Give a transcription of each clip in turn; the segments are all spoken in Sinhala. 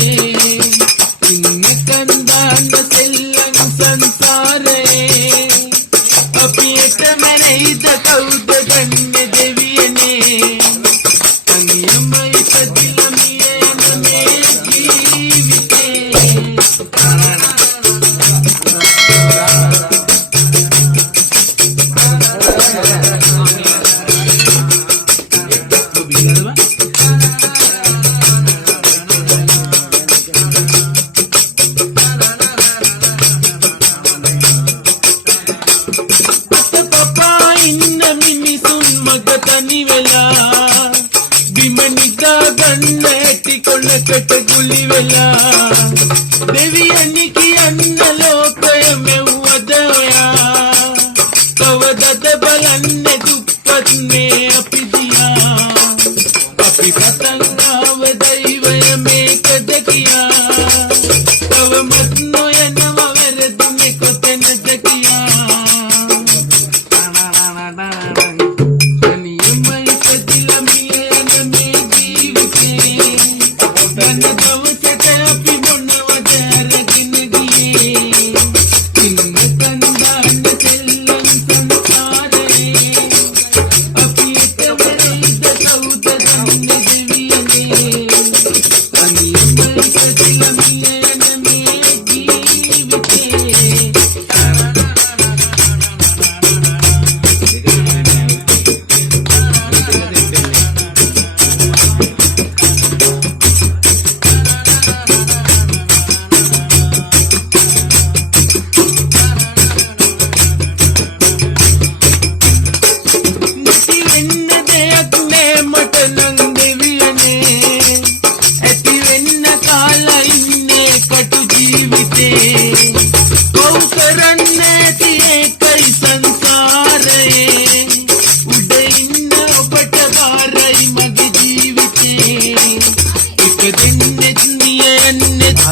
ඉන්න කන්දාන්න සෙල්ලම් සංසාරේ අපි එක මැරෙයිද කවුද ගන්නේ දෙවියනේ තනියම ඉපදිලා මිය යන මේ ජීවිතේ තනි වෙලා බිම නිදා ගන්න ඇති කොළකට ගුලි වෙලා දෙවියනි කියන්න ලෝකය මෙව්වද ඔයා කවදද බලන්නේ දුප්පත් මේ අපි දිහා අපි පතන් ආව දෛවය මේකද කියා තවමත් නොයනව වැරදුනේ කොතැනද කියා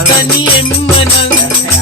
Tani emmanan